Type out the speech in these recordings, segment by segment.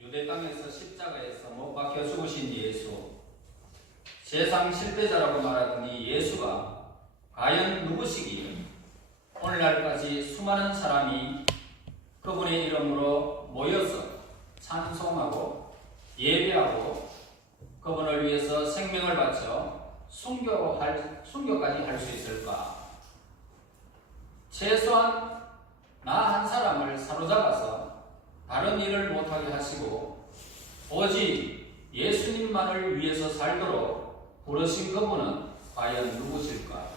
유대 땅에서 십자가에서 못 박혀 죽으신 예수, 세상 실패자라고 말하던 이 예수가 과연 누구시기에 오늘날까지 수많은 사람이 그분의 이름으로 모여서 찬송하고 예배하고 그분을 위해서 생명을 바쳐 순교까지 할 수 있을까? 최소한 나 한 사람을 사로잡아서 다른 일을 못하게 하시고 오직 예수님만을 위해서 살도록 부르신 그분은 과연 누구실까?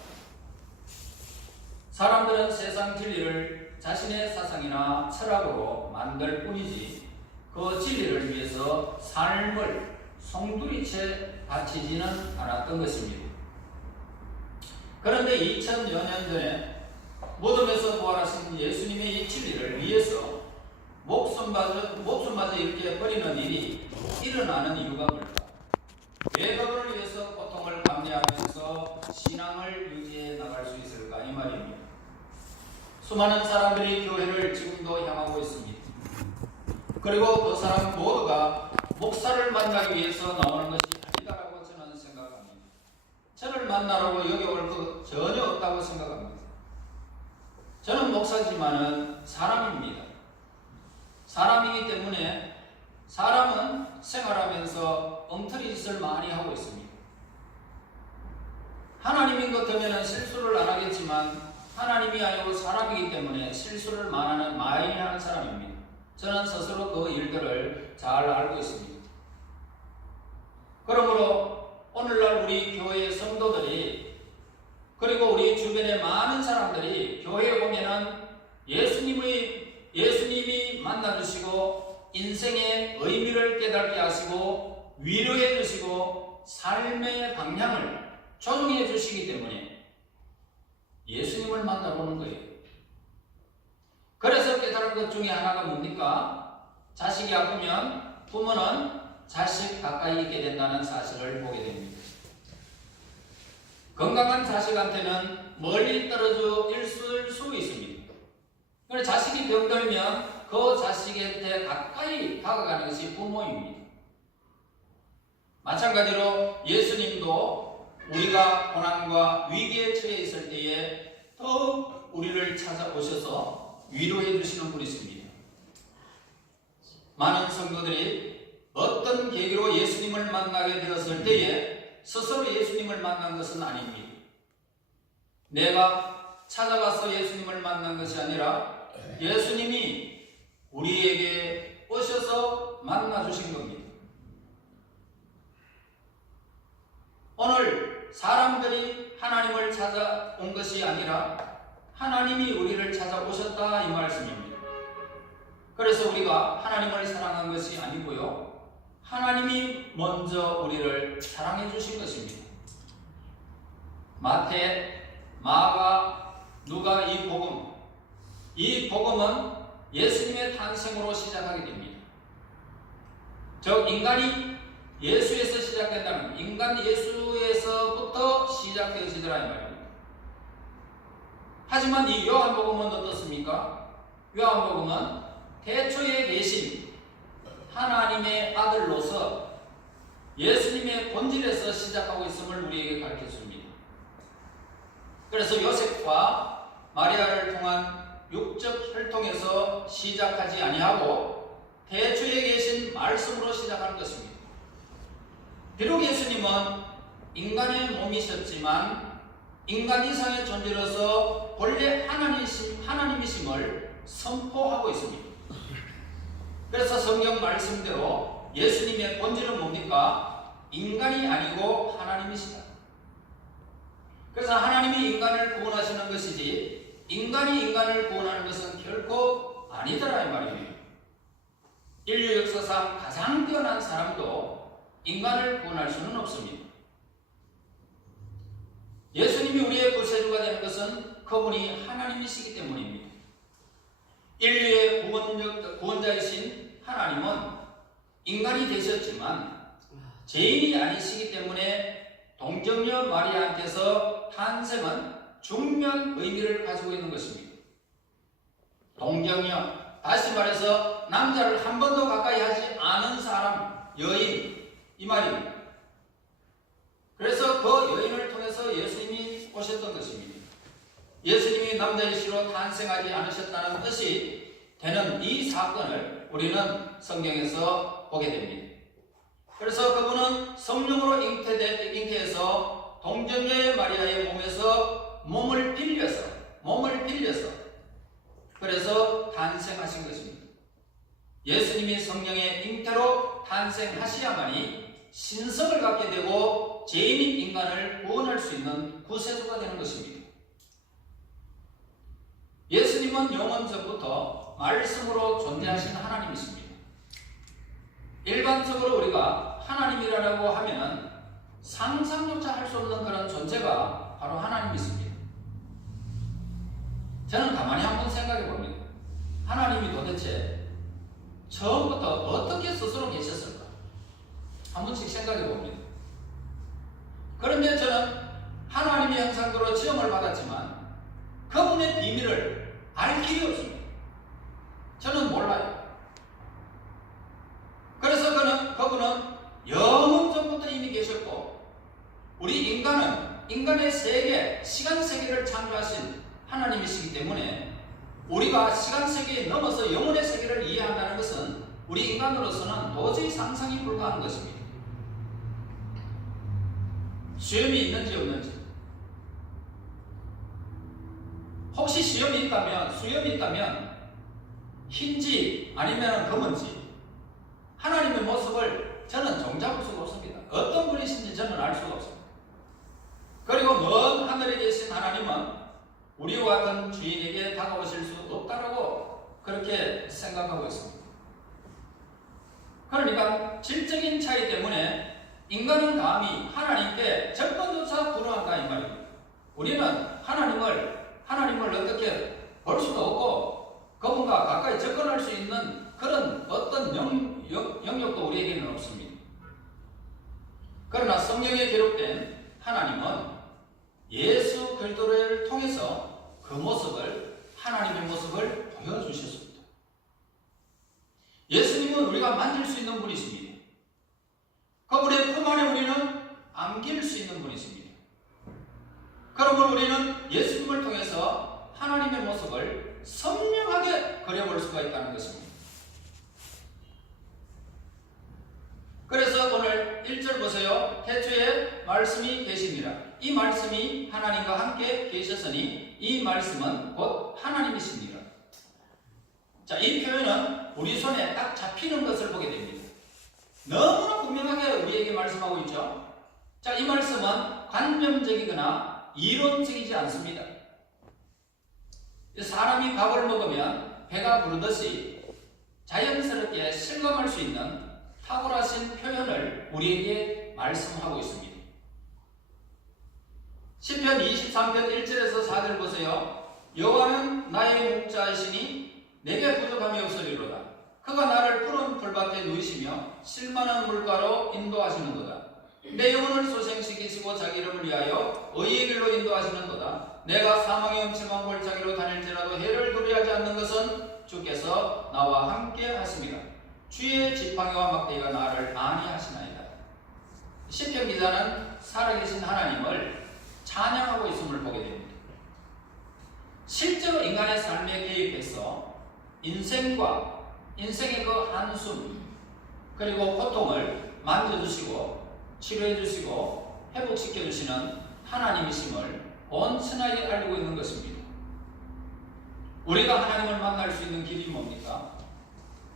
사람들은 세상 진리를 자신의 사상이나 철학으로 만들 뿐이지 그 진리를 위해서 삶을 송두리째 바치지는 않았던 것입니다. 그런데 2000여 년 전에 무덤에서 부활하신 예수님의 이 진리를 위해서 목숨마저 이렇게 버리는 일이 일어나는 이유가 뭘까? 왜 그분을 위해서 고통을 감내하면서 신앙을 유지해 나갈 수 있을까? 이 말입니다. 수많은 사람들이 교회를 지금도 향하고 있습니다. 그리고 그 사람 모두가 목사를 만나기 위해서 나오는 것이 아니다라고 저는 생각합니다. 저를 만나라고 여겨올 것 전혀 없다고 생각합니다. 저는 목사지만은 사람입니다. 사람이기 때문에 사람은 생활하면서 엉터리 짓을 많이 하고 있습니다. 하나님인 것 같으면 실수를 안 하겠지만 하나님이 아니고 사람이기 때문에 실수를 많이 하는 사람입니다. 저는 스스로 그 일들을 잘 알고 있습니다. 그러므로 오늘날 우리 교회의 성도들이 그리고 우리 주변의 많은 사람들이 교회에 오면은 예수님이 만나주시고 인생의 의미를 깨닫게 하시고 위로해 주시고 삶의 방향을 조정해 주시기 때문에 예수님을 만나러 오는 거예요. 그래서 깨달은 것 중에 하나가 뭡니까? 자식이 아프면 부모는 자식 가까이 있게 된다는 사실을 보게 됩니다. 건강한 자식한테는 멀리 떨어져 있을 수 있습니다. 그런데 자식이 병들면 그 자식한테 가까이 다가가는 것이 부모입니다. 마찬가지로 예수님도 우리가 고난과 위기에 처해 있을 때에 더욱 우리를 찾아오셔서 위로해 주시는 분이십니다. 많은 성도들이 어떤 계기로 예수님을 만나게 되었을 때에 스스로 예수님을 만난 것은 아닙니다. 내가 찾아가서 예수님을 만난 것이 아니라 예수님이 우리에게 오셔서 만나주신 겁니다. 오늘 사람들이 하나님을 찾아온 것이 아니라 하나님이 우리를 찾아오셨다 이 말씀입니다. 그래서 우리가 하나님을 사랑한 것이 아니고요. 하나님이 먼저 우리를 사랑해 주신 것입니다. 마태, 마가, 누가 이 복음은 예수님의 탄생으로 시작하게 됩니다. 즉 인간이 예수에서 시작된다는 인간 예수에서부터 시작되어지더라 이 말입니다. 하지만 이 요한복음은 어떻습니까? 요한복음은 태초에 계신 하나님의 아들로서 예수님의 본질에서 시작하고 있음을 우리에게 가르쳐줍니다. 그래서 요셉과 마리아를 통한 육적 혈통에서 시작하지 아니하고 태초에 계신 말씀으로 시작하는 것입니다. 비록 예수님은 인간의 몸이셨지만 인간 이상의 존재로서 본래 하나님이심을 선포하고 있습니다. 그래서 성경 말씀대로 예수님의 본질은 뭡니까? 인간이 아니고 하나님이시다. 그래서 하나님이 인간을 구원하시는 것이지 인간이 인간을 구원하는 것은 결코 아니더라 이 말이에요. 인류 역사상 가장 뛰어난 사람도 인간을 구원할 수는 없습니다. 예수님이 우리의 구세주가 되는 것은 그분이 하나님이시기 때문입니다. 인류의 구원자이신 하나님은 인간이 되셨지만 죄인이 아니시기 때문에 동정녀 마리아한테서 탄생은 중요한 의미를 가지고 있는 것입니다. 동정녀, 다시 말해서 남자를 한 번도 가까이 하지 않은 여인 이 말입니다. 그래서 그 여인을 통해서 예수님이 오셨던 것입니다. 예수님이 남자이시로 탄생하지 않으셨다는 뜻이 되는 이 사건을 우리는 성경에서 보게 됩니다. 그래서 그분은 성령으로 잉태해서 동정녀 마리아의 몸에서 몸을 빌려서 그래서 탄생하신 것입니다. 예수님이 성령의 잉태로 탄생하셔야만이 신성을 갖게 되고 죄인인 인간을 구원할 수 있는 구세주가 되는 것입니다. 예수님은 영원 전부터 말씀으로 존재하신 하나님이십니다. 일반적으로 우리가 하나님이라고 하면은 상상조차 할 수 없는 그런 존재가 바로 하나님이십니다. 저는 가만히 한번 생각해 봅니다. 하나님이 도대체 처음부터 어떻게 스스로 계셨을까? 한 번씩 생각해 봅니다. 그런데 저는 하나님의 형상대로 지음을 받았지만 그분의 비밀을 알 길이 없습니다. 저는 몰라요. 그래서 그분은 영원 전부터 이미 계셨고, 우리 인간의 세계, 시간 세계를 창조하신 하나님이시기 때문에 우리가 시간 세계에 넘어서 영혼의 세계를 이해한다는 것은 우리 인간으로서는 도저히 상상이 불가한 것입니다. 수염이 있는지 없는지, 혹시 수염이 있다면 흰지 아니면 검은지 하나님의 모습을 저는 정잡을 수가 없습니다. 어떤 분이신지 저는 알 수가 없습니다. 그리고 먼 하늘에 계신 하나님은 우리와 같은 주인에게 다가오실 수 없다라고 그렇게 생각하고 있습니다. 그러니까 질적인 차이 때문에 인간은 감히 하나님께 접근조차 불허한다 이 말입니다. 우리는 하나님을 어떻게 볼 수도 없고 그분과 가까이 접근할 수 있는 그런 어떤 영역도 우리에게는 없습니다. 그러나 성경에 기록된 하나님은 예수 그리스도를 통해서 그 모습을, 하나님의 모습을 보여주셨습니다. 예수님은 우리가 만질 수 있는 분이십니다. 그분의 품 안에 우리는 안길 수 있는 분이십니다. 그러므로 우리는 예수님을 통해서 하나님의 모습을 선명하게 그려볼 수가 있다는 것입니다. 그래서 오늘 1절 보세요. 태초에 말씀이 계십니다. 이 말씀이 하나님과 함께 계셨으니 이 말씀은 곧 하나님이십니다. 자, 이 표현은 우리 손에 딱 잡히는 것을 보게 됩니다. 너무나 분명하게 우리에게 말씀하고 있죠. 자, 이 말씀은 관념적이거나 이론적이지 않습니다. 사람이 밥을 먹으면 배가 부르듯이 자연스럽게 실감할 수 있는 탁월하신 표현을 우리에게 말씀하고 있습니다. 시편 23편 1절에서 4절 보세요. 여호와는 나의 목자이시니 내게 부족함이 없으리로다. 그가 나를 푸른 풀밭에 누이시며 실만한 물가로 인도하시는도다. 내 영혼을 소생시키시고 자기 이름을 위하여 의의 길로 인도하시는도다. 내가 사망의 음침한 골짜기로 다닐지라도 해를 두려워하지 않는 것은 주께서 나와 함께 하십니다. 주의 지팡이와 막대기가 나를 안위하시나이다. 시편 기자는 살아계신 하나님을 찬양하고 있음을 보게 됩니다. 실제로 인간의 삶에 개입해서 인생의 그 한숨 그리고 고통을 만져주시고 치료해주시고 회복시켜주시는 하나님이심을 온천하게 알고 있는 것입니다. 우리가 하나님을 만날 수 있는 길이 뭡니까?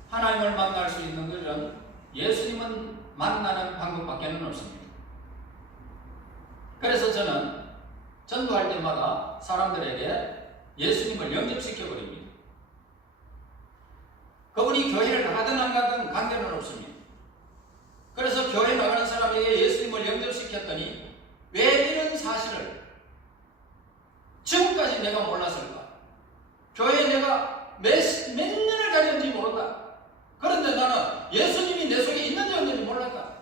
하나님을 만날 수 있는 것은 예수님은 만나는 방법밖에는 없습니다. 그래서 저는 전도할 때마다 사람들에게 예수님을 영접시켜버립니다. 그분이 교회를 나가든 안 가든 관계는 없습니다. 그래서 교회 나가는 사람에게 예수님을 영접시켰더니 왜 이런 사실을 지금까지 내가 몰랐을까? 교회에 내가 몇 년을 다녔는지 모른다. 그런데 나는 예수님이 내 속에 있는지 없는지 몰랐다.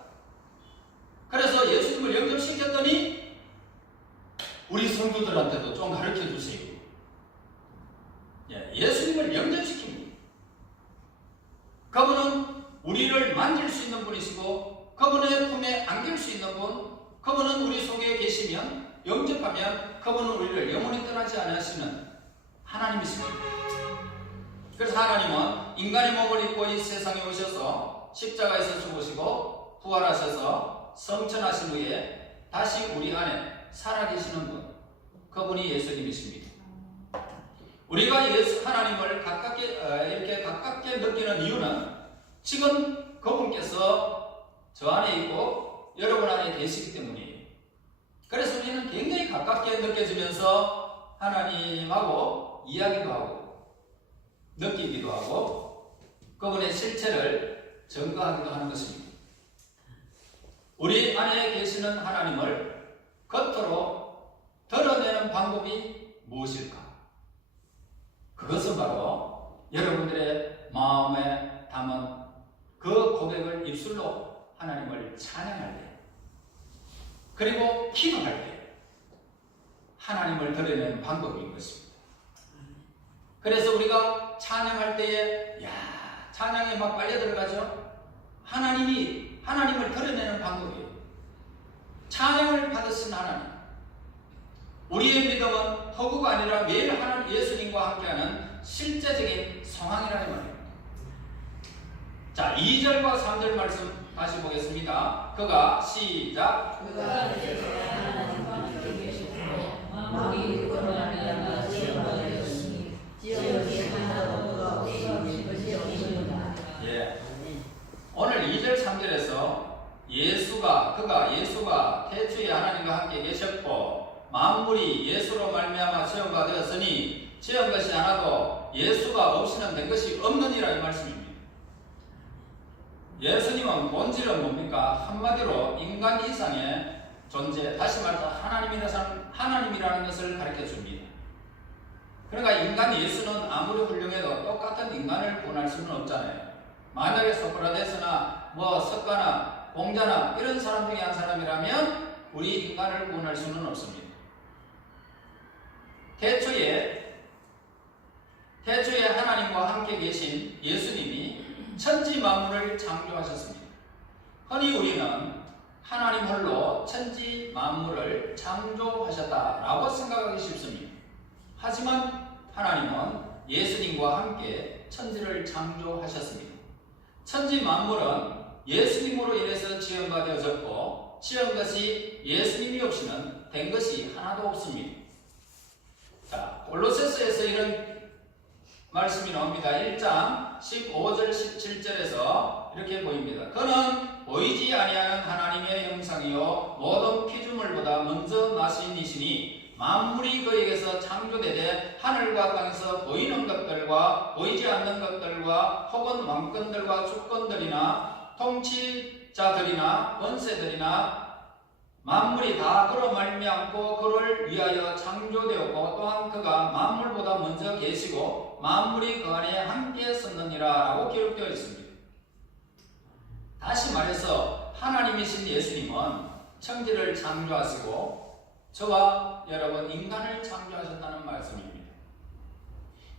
그래서 예수님을 영접시켰더니 우리 성도들한테도 좀 가르쳐 주세요. 예수님을 영접시킵니다. 그분은 우리를 우리를 만질 수 있는 분이시고 그분의 품에 안길 수 있는 분, 그분은 우리 속에 계시면 영접하면 그분은 우리를 영원히 떠나지 않으시는 하나님이십니다. 그래서 하나님은 인간의 몸을 입고 이 세상에 오셔서 십자가에서 죽으시고 부활하셔서 성천하신 후에 다시 우리 안에 살아계시는 분, 그분이 예수님이십니다. 우리가 예수 하나님을 이렇게 가깝게 느끼는 이유는 지금 그분께서 저 안에 있고 여러분 안에 계시기 때문이에요. 그래서 우리는 굉장히 가깝게 느껴지면서 하나님하고 이야기도 하고 느끼기도 하고 그분의 실체를 증거하기도 하는 것입니다. 우리 안에 계시는 하나님을 겉으로 드러내는 방법이 무엇일까? 그것은 바로 여러분들의 마음에 담은 그 고백을 입술로 하나님을 찬양할 때, 그리고 기도할 때 하나님을 드러내는 방법인 것입니다. 그래서 우리가 찬양할 때에 찬양에 막 빨려 들어가죠. 하나님을 드러내는 방법이에요. 찬양을 받으신 하나님. 우리의 믿음은 허구가 아니라 매일 하나님 예수님과 함께하는 실제적인 상황이라는 말입니다. 자, 2절과 3절 말씀 다시 보겠습니다. 그가 시작. 그가 하나님과 함께 계시고 마음이 그러하며 지어버렸으니 지어지지 하나도 그가 없이 것이 없습니다. 예. 오늘 2절 3절에서 예수가 태초에 하나님과 함께 계셨고 만물이 예수로 말미암아 지음바 되었으니 지은 것이 하나도 예수가 없이는 된 것이 없느니라 이 말씀입니다. 예수님은 본질은 뭡니까? 한마디로 인간 이상의 존재, 다시 말해서 하나님이라는 것을 가르쳐 줍니다. 그러니까 인간 예수는 아무리 훌륭해도 똑같은 인간을 구원할 수는 없잖아요. 만약에 소크라테스나 석가나 공자나 이런 사람 중에 한 사람이라면 우리 인간을 구원할 수는 없습니다. 태초에 하나님과 함께 계신 예수님이 천지 만물을 창조하셨습니다. 흔히 우리는 하나님 홀로 천지 만물을 창조하셨다라고 생각하기 쉽습니다. 하지만 하나님은 예수님과 함께 천지를 창조하셨습니다. 천지 만물은 예수님으로 인해서 지은 바 되어졌고 지은 것이 예수님이 없이는 된 것이 하나도 없습니다. 자, 골로새서에서 이런 말씀이 나옵니다. 1장 15절 17절에서 이렇게 보입니다. 그는 보이지 아니하는 하나님의 형상이요 모든 피조물보다 먼저 나신 이시니 만물이 그에게서 창조되되 하늘과 땅에서 보이는 것들과 보이지 않는 것들과 혹은 왕권들과 주권들이나 통치자들이나 권세들이나 만물이 다 그로 말미암고 그를 위하여 창조되었고 또한 그가 만물보다 먼저 계시고 만물이 그 안에 함께 섰느니라 라고 기록되어 있습니다. 다시 말해서 하나님이신 예수님은 천지를 창조하시고 저와 여러분 인간을 창조하셨다는 말씀입니다.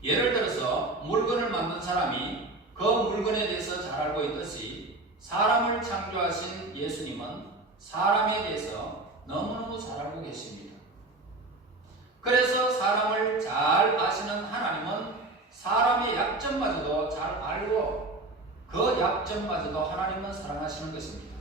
예를 들어서 물건을 만든 사람이 그 물건에 대해서 잘 알고 있듯이 사람을 창조하신 예수님은 사람에 대해서 너무너무 잘 알고 계십니다. 그래서 사람을 잘 아시는 하나님은 사람의 약점마저도 잘 알고 그 약점마저도 하나님은 사랑하시는 것입니다.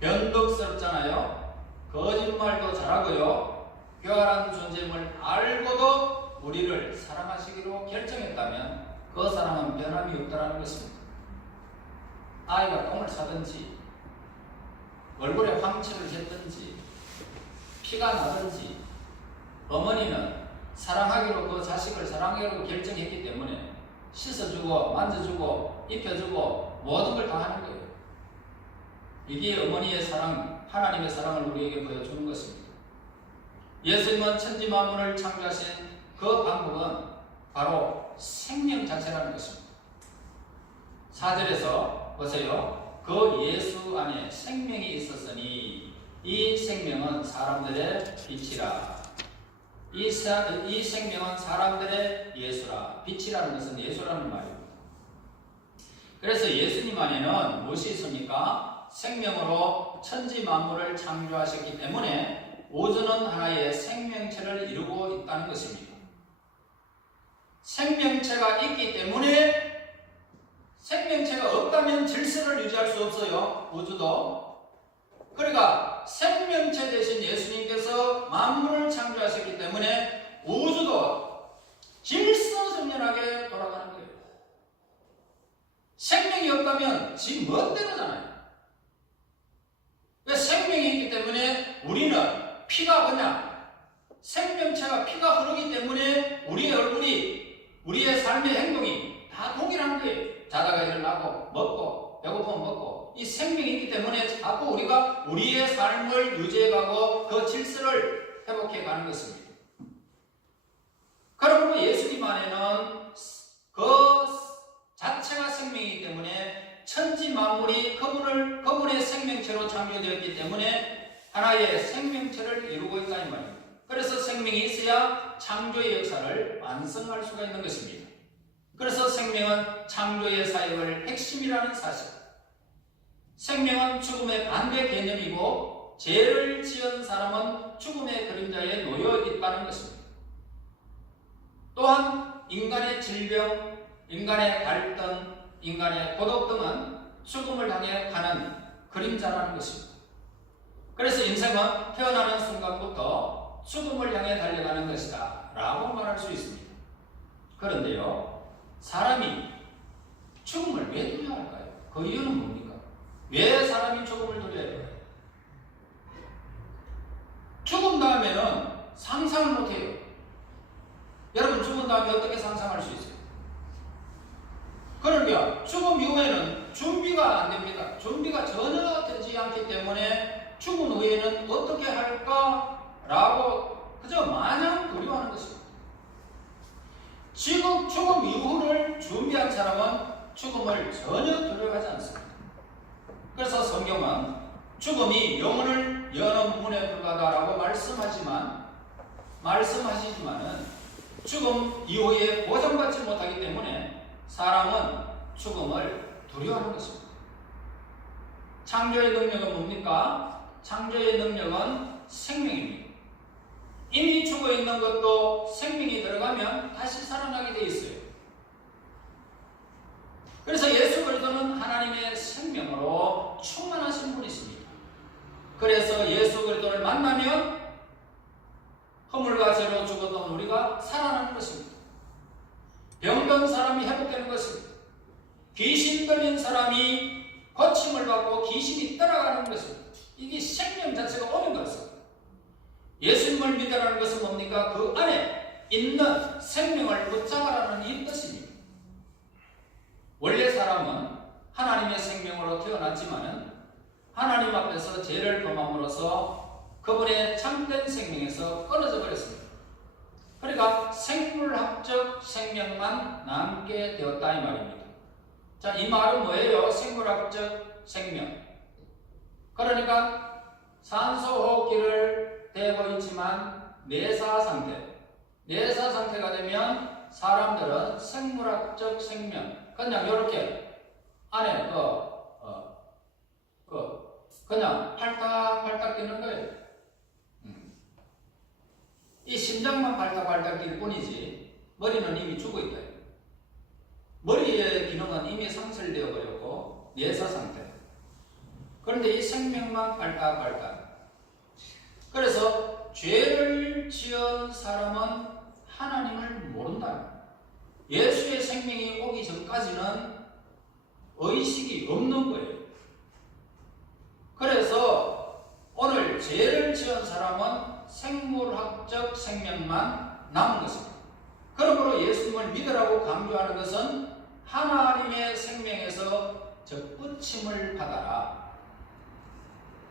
변덕스럽잖아요. 거짓말도 잘하고요. 교활한 존재임을 알고도 우리를 사랑하시기로 결정했다면 그 사람은 변함이 없다는 것입니다. 아이가 똥을 싸든지 얼굴에 황치를 했든지 피가 나든지 어머니는 사랑하기로 그 자식을 사랑하기로 결정했기 때문에 씻어주고 만져주고 입혀주고 모든 걸 다 하는 거예요. 이게 어머니의 사랑, 하나님의 사랑을 우리에게 보여주는 것입니다. 예수님은 천지 만물을 창조하신 그 방법은 바로 생명 자체라는 것입니다. 4절에서 보세요. 그 예수 안에 생명이 있었으니 이 생명은 사람들의 빛이라. 이 생명은 사람들의 예수라. 빛이라는 것은 예수라는 말입니다. 그래서 예수님 안에는 무엇이 있습니까? 생명으로 천지 만물을 창조하셨기 때문에 우주는 하나의 생명체를 이루고 있다는 것입니다. 생명체가 있기 때문에 생명체가 없다면 질서를 유지할 수 없어요. 우주도. 그러니까 생명체 대신 예수님께서 만물을 창조하셨기 때문에 우주도 질서정연하게 돌아가는 거예요. 생명이 없다면 지 멋대로잖아요. 생명이 있기 때문에 우리는 피가 그냥 생명체가 피가 흐르기 때문에 우리의 얼굴이 우리의 삶의 행동이 다 동일한 거예요. 자다가 일어나고 먹고 배고프면 먹고 이 생명이 있기 때문에 자꾸 우리가 우리의 삶을 유지해가고 그 질서를 회복해가는 것입니다. 그러므로 예수님 안에는 그 자체가 생명이기 때문에 천지 만물이 그분의 생명체로 창조되었기 때문에 하나의 생명체를 이루고 있다 이 말입니다. 그래서 생명이 있어야 창조의 역사를 완성할 수가 있는 것입니다. 그래서 생명은 창조의 사역을 핵심이라는 사실. 생명은 죽음의 반대 개념이고 죄를 지은 사람은 죽음의 그림자에 놓여 있다는 것입니다. 또한 인간의 질병, 인간의 갈등, 인간의 고독 등은 죽음을 향해 가는 그림자라는 것입니다. 그래서 인생은 태어나는 순간부터 죽음을 향해 달려가는 것이다 라고 말할 수 있습니다. 그런데요, 사람이 죽음을 왜 두려워할까요? 그 이유는 뭡니까? 왜 사람이 죽음을 두려워할까요? 죽음 다음에는 상상을 못해요. 여러분, 죽은 다음에 어떻게 상상할 수 있어요? 그러니까 죽음 이후에는 준비가 안 됩니다. 준비가 전혀 되지 않기 때문에 죽은 후에는 어떻게 할까라고 그저 마냥 두려워하는 것입니다. 지금 죽음 이후를 준비한 사람은 죽음을 전혀 두려워하지 않습니다. 그래서 성경은 죽음이 영혼을 여는 문에 불과하다라고 말씀하시지만은 죽음 이후에 보장받지 못하기 때문에 사람은 죽음을 두려워하는 것입니다. 창조의 능력은 뭡니까? 창조의 능력은 생명입니다. 이미 죽어 있는 것도 생명이 들어가면 다시 살아나게 되어 있어요. 그래서 예수 그리스도는 하나님의 생명으로 충만하신 분이십니다. 그래서 예수 그리스도를 만나면 허물과 죄로 죽었던 우리가 살아나는 것입니다. 병든 사람이 회복되는 것입니다. 귀신 들린 사람이 고침을 받고 귀신이 떠나가는 것입니다. 이게 생명 자체가 오는 것입니다. 예수님을 믿으라는 것은 뭡니까? 그 안에 있는 생명을 붙잡아라는 이 뜻입니다. 원래 사람은 하나님의 생명으로 태어났지만은 하나님 앞에서 죄를 범함으로써 그분의 참된 생명에서 끊어져 버렸습니다. 그러니까 생물학적 생명만 남게 되었다 이 말입니다. 자, 이 말은 뭐예요? 생물학적 생명. 그러니까 산소호흡기를 대고 있지만 내사 상태가 되면 사람들은 생물학적 생명, 그냥 이렇게 안에 그냥 팔딱팔딱 뛰는 거예요. 이 심장만 발딱발딱 뛸 뿐이지 머리는 이미 죽어 있다. 머리의 기능은 이미 상실되어 버렸고 내사 상태. 그런데 이 생명만 발딱발딱. 그래서 죄를 지은 사람은 하나님을 모른다. 예수의 생명이 오기 전까지는 의식이 없는 거예요. 그래서 오늘 죄를 지은 사람은 생물학적 생명만 남은 것입니다. 그러므로 예수님을 믿으라고 강조하는 것은 하나님의 생명에서 접붙임을 받아라,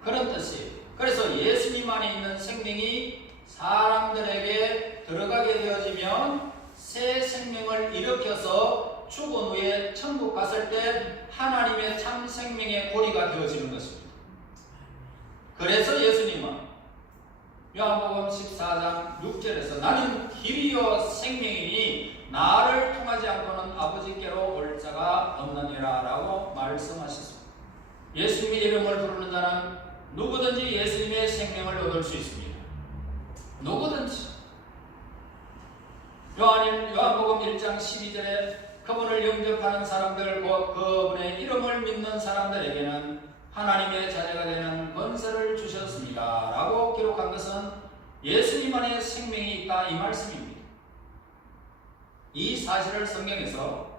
그런 뜻이에요. 그래서 예수님 안에 있는 생명이 사람들에게 들어가게 되어지면 새 생명을 일으켜서 죽은 후에 천국 갔을 때 하나님의 참 생명의 고리가 되어지는 것입니다. 그래서 예수님은 요한복음 14장 6절에서 나는 길이요 생명이니 나를 통하지 않고는 아버지께로 올 자가 자가 없느니라 라고 말씀하셨습니다. 예수님의 이름을 부르는 자는 누구든지 예수님의 생명을 얻을 수 있습니다. 누구든지. 요한복음 1장 12절에 그분을 영접하는 사람들, 그분의 이름을 믿는 사람들에게는 하나님의 자녀가 되는 권세를 주셨습니다 라고 기록한 것은 예수님 안에 생명이 있다 이 말씀입니다. 이 사실을 성경에서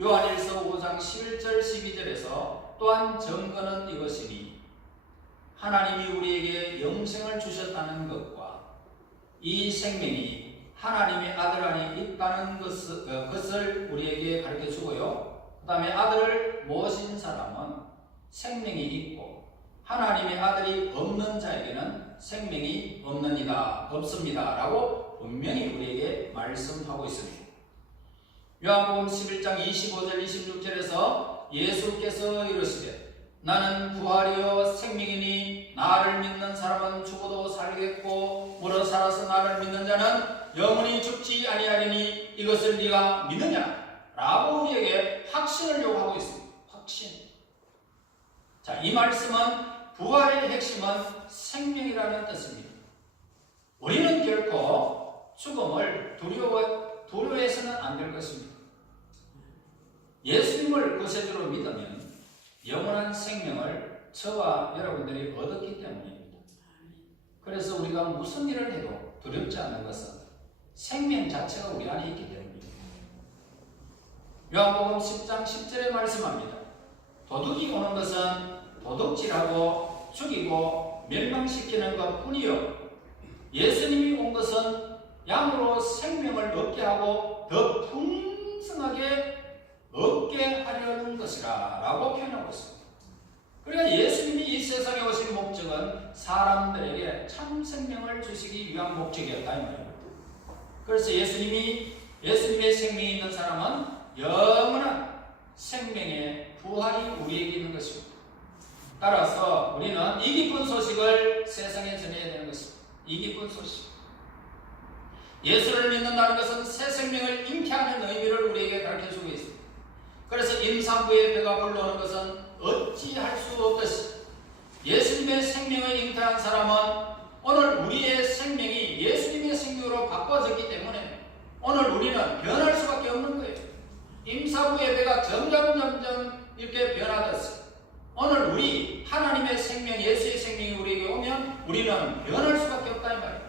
요한일서 5장 11절 12절에서 또한 증거는 이것이니 하나님이 우리에게 영생을 주셨다는 것과 이 생명이 하나님의 아들 안에 있다는 것을 우리에게 가르쳐주고요. 그 다음에 아들을 모신 사람은 생명이 있고 하나님의 아들이 없는 자에게는 생명이 없습니다 라고 분명히 우리에게 말씀하고 있습니다. 요한복음 11장 25절 26절에서 예수께서 이르시되 나는 부활이요 생명이니 나를 믿는 사람은 죽어도 살겠고 물어 살아서 나를 믿는 자는 영원히 죽지 아니하리니 이것을 네가 믿느냐? 라고 우리에게 확신을 요구하고 있습니다. 확신. 자, 이 말씀은 부활의 핵심은 생명이라는 뜻입니다. 우리는 결코 죽음을 두려워해서는 안 될 것입니다. 예수님을 구세주로 믿으면 영원한 생명을 저와 여러분들이 얻었기 때문입니다. 그래서 우리가 무슨 일을 해도 두렵지 않는 것은 생명 자체가 우리 안에 있기 때문입니다. 요한복음 10장 10절에 말씀합니다. 도둑이 오는 것은 도둑질하고 죽이고 멸망시키는 것뿐이요 예수님이 온 것은 양으로 생명을 얻게 하고 더 풍성하게 얻게 하려는 것이라 라고 표현하고 있습니다. 그러니까 예수님이 이 세상에 오신 목적은 사람들에게 참 생명을 주시기 위한 목적이었다 이 말입니다. 그래서 예수님의 생명이 있는 사람은 영원한 생명의 부활이 우리에게 있는 것입니다. 따라서 우리는 이 기쁜 소식을 세상에 전해야 되는 것입니다. 이 기쁜 소식. 예수를 믿는다는 것은 새 생명을 잉태하는 의미를 우리에게 가르쳐주고 있습니다. 그래서 임산부의 배가 불러오는 것은 어찌할 수 없듯이 예수님의 생명을 잉태한 사람은 오늘 우리의 생명이 예수님의 생명으로 바꿔졌기 때문에 오늘 우리는 변할 수밖에 없는 거예요. 임산부의 배가 점점 이렇게 변하듯이 오늘 우리 하나님의 생명, 예수의 생명이 우리에게 오면 우리는 변할 수밖에 없다 이 말이에요.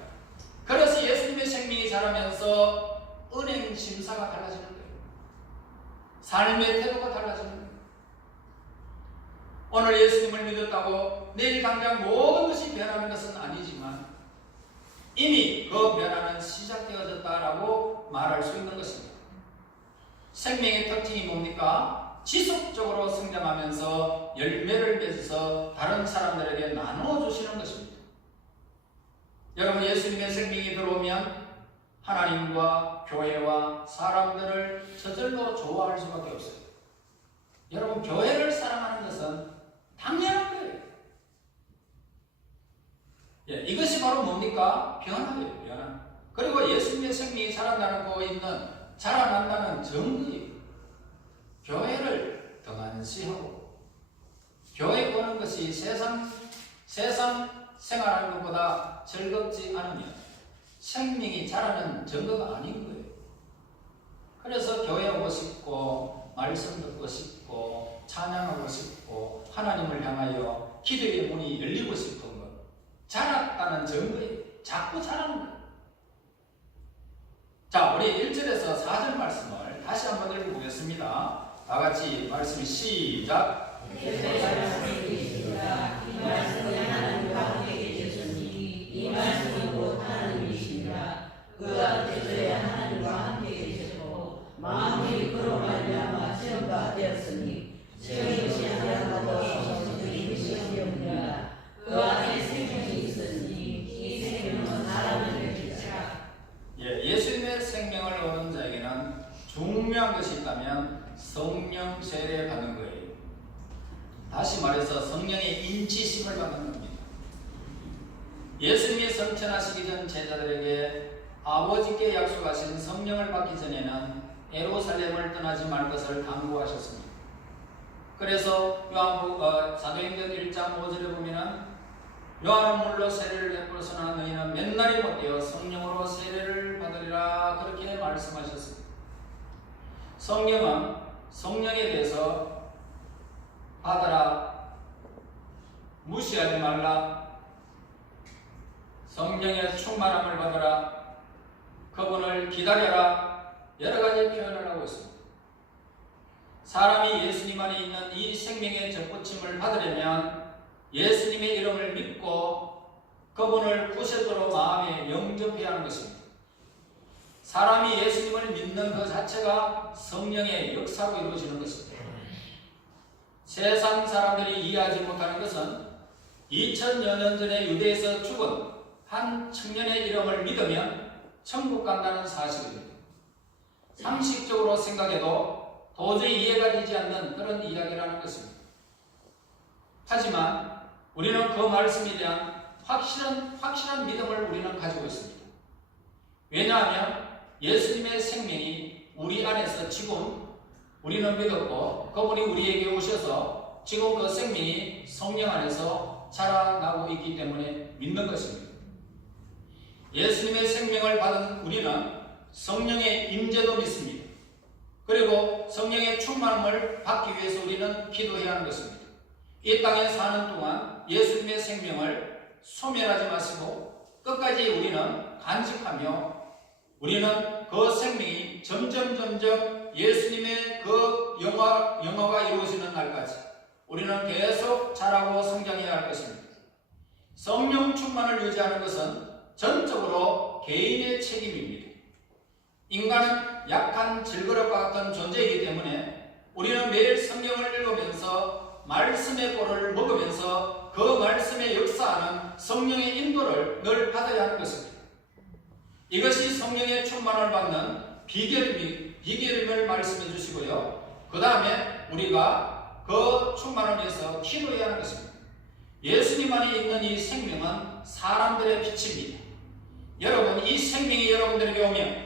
그래서 예수님의 생명이 자라면서 은행 심사가 달라지는 거예요. 삶의 태도가 달라지는 거예요. 오늘 예수님을 믿었다고 내일 당장 모든 것이 변하는 것은 아니지만 이미 그 변화는 시작되어졌다라고 말할 수 있는 것입니다. 생명의 특징이 뭡니까? 지속적으로 성장하면서 열매를 맺어서 다른 사람들에게 나눠주시는 것입니다. 여러분, 예수님의 생명이 들어오면 하나님과 교회와 사람들을 저절로 좋아할 수밖에 없어요. 여러분, 교회를 사랑하는 것은 당연한 거예요. 이것이 바로 뭡니까? 변화예요. 변화. 그리고 예수님의 생명이 자라난다는 증거예요. 교회를 등한시하고 교회 오는 것이 세상 생활하는 것보다 즐겁지 않으면 생명이 자라는 증거가 아닌 거예요. 그래서 교회 오고 싶고 말씀 듣고 싶고 찬양하고 싶고 하나님을 향하여 기도의 문이 열리고 싶은 것, 자랐다는 증거예요. 자꾸 자라는 거예요. 자, 우리 1절에서 4절 말씀을 다시 한번 읽어보겠습니다. 다 같이 말씀이 시작. 이 말씀은 하나님과 함께 계셨으니 이 말씀이 곧 하나님이시니라. 그 앞에서야 하나님과 함께 계셨고 마음이 그로 말미암아 시험과 되었으니 시험이 시험하고 시험이 시험이니라. 그 안에 생명이 있으니 이 생명은 사람을 주시라. 예수님의 생명을 얻은 자에게는 중요한 것이 있다면 성령 세례 받는 거예요. 다시 말해서 성령의 인치심을 받는 겁니다. 예수님이 성천하시기 전 제자들에게 아버지께 약속하신 성령을 받기 전에는 예루살렘을 떠나지 말 것을 당부하셨습니다. 그래서 사도행전 1장 5절에 보면은 요한은 물로 세례를 베풀었으나 너희는 맨날이 못되어 성령으로 세례를 받으리라 그렇게 말씀하셨습니다. 성령은 성령에 대해서 받아라, 무시하지 말라, 성령의 충만함을 받아라, 그분을 기다려라, 여러 가지 표현을 하고 있습니다. 사람이 예수님 안에 있는 이 생명의 접붙임을 받으려면 예수님의 이름을 믿고 그분을 구세주로 마음에 영접해야 하는 것입니다. 사람이 예수님을 믿는 그 자체가 성령의 역사로 이루어지는 것입니다. 세상 사람들이 이해하지 못하는 것은 2000여 년 전에 유대에서 죽은 한 청년의 이름을 믿으면 천국 간다는 사실입니다. 상식적으로 생각해도 도저히 이해가 되지 않는 그런 이야기라는 것입니다. 하지만 우리는 그 말씀에 대한 확실한 믿음을 우리는 가지고 있습니다. 왜냐하면 예수님의 생명이 우리 안에서 지금 우리는 믿었고 그분이 우리에게 오셔서 지금 그 생명이 성령 안에서 자라나고 있기 때문에 믿는 것입니다. 예수님의 생명을 받은 우리는 성령의 임재도 믿습니다. 그리고 성령의 충만함을 받기 위해서 우리는 기도해야 하는 것입니다. 이 땅에 사는 동안 예수님의 생명을 소멸하지 마시고 끝까지 우리는 간직하며 우리는 그 생명이 점점 예수님의 그 영화가 이루어지는 날까지 우리는 계속 자라고 성장해야 할 것입니다. 성령 충만을 유지하는 것은 전적으로 개인의 책임입니다. 인간은 약한 질그릇과 같은 존재이기 때문에 우리는 매일 성경을 읽으면서 말씀의 꼴을 먹으면서 그 말씀의 역사하는 성령의 인도를 늘 받아야 하는 것입니다. 이것이 성령의 충만을 받는 비결임을 말씀해 주시고요. 그 다음에 우리가 그 충만을 위해서 기도해야 하는 것입니다. 예수님 안에 있는 이 생명은 사람들의 빛입니다. 여러분, 이 생명이 여러분들에게 오면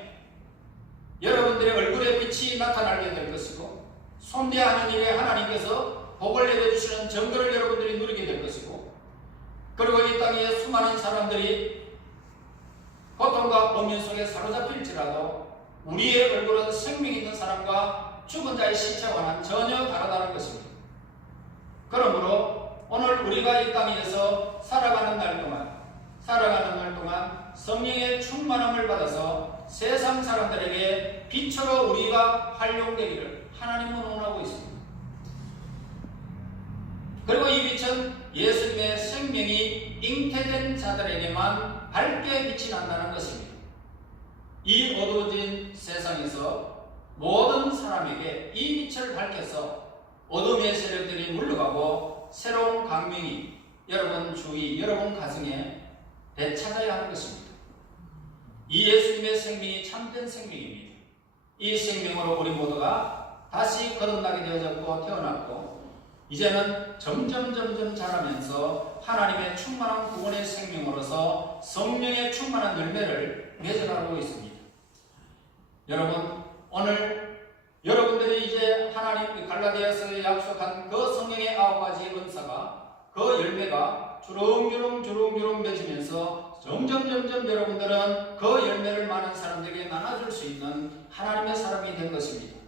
여러분들의 얼굴에 빛이 나타나게 될 것이고 손대하는 일에 하나님께서 복을 내려주시는 정도를 여러분들이 누리게 될 것이고 그리고 이 땅에 수많은 사람들이 고통과 범인 속에 사로잡힐지라도 우리의 얼굴은 생명 있는 사람과 죽은 자의 시체와는 전혀 다르다는 것입니다. 그러므로 오늘 우리가 이 땅에서 살아가는 날 동안 성령의 충만함을 받아서 세상 사람들에게 빛으로 우리가 활용되기를 하나님은 원하고 있습니다. 그리고 이 빛은 예수님의 생명이 잉태된 자들에게만 밝게 빛이 난다는 것입니다. 이 어두워진 세상에서 모든 사람에게 이 빛을 밝혀서 어둠의 세력들이 물러가고 새로운 광명이 여러분 주위, 여러분 가정에 되찾아야 하는 것입니다. 이 예수님의 생명이 참된 생명입니다. 이 생명으로 우리 모두가 다시 거듭나게 되어졌고 태어났고 이제는 점점 자라면서 하나님의 충만한 구원의 생명으로서 성령의 충만한 열매를 맺어가고 있습니다. 여러분, 오늘 여러분들이 이제 하나님 갈라디아서에 약속한 그 성령의 9가지 은사가 그 열매가 주렁주렁 맺으면서 점점 여러분들은 그 열매를 많은 사람들에게 나눠줄 수 있는 하나님의 사람이 된 것입니다.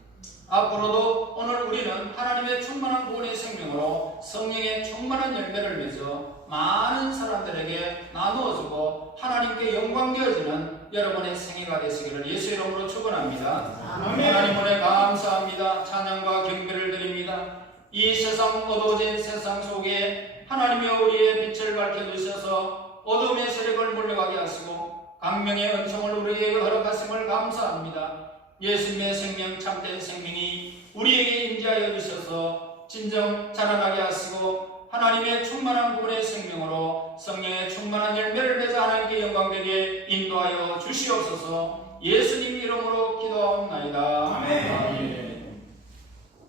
앞으로도 오늘 우리는 하나님의 충만한 구원의 생명으로 성령의 충만한 열매를 맺어 많은 사람들에게 나누어주고 하나님께 영광 되어지는 여러분의 생애가 되시기를 예수 이름으로 축원합니다. 하나님 은혜 감사합니다. 찬양과 경배를 드립니다. 이 세상 어두워진 세상 속에 하나님이 우리의 빛을 밝혀주셔서 어둠의 세력을 물러가게 하시고 광명의 은총을 우리에게 허락하심을 감사합니다. 예수님의 생명 참된 생명이 우리에게 임재하여 주셔서 진정 자라나게 하시고 하나님의 충만한 구원의 생명으로 성령의 충만한 열매를 맺어 하나님께 영광되게 인도하여 주시옵소서. 예수님 이름으로 기도하옵나이다. 아멘.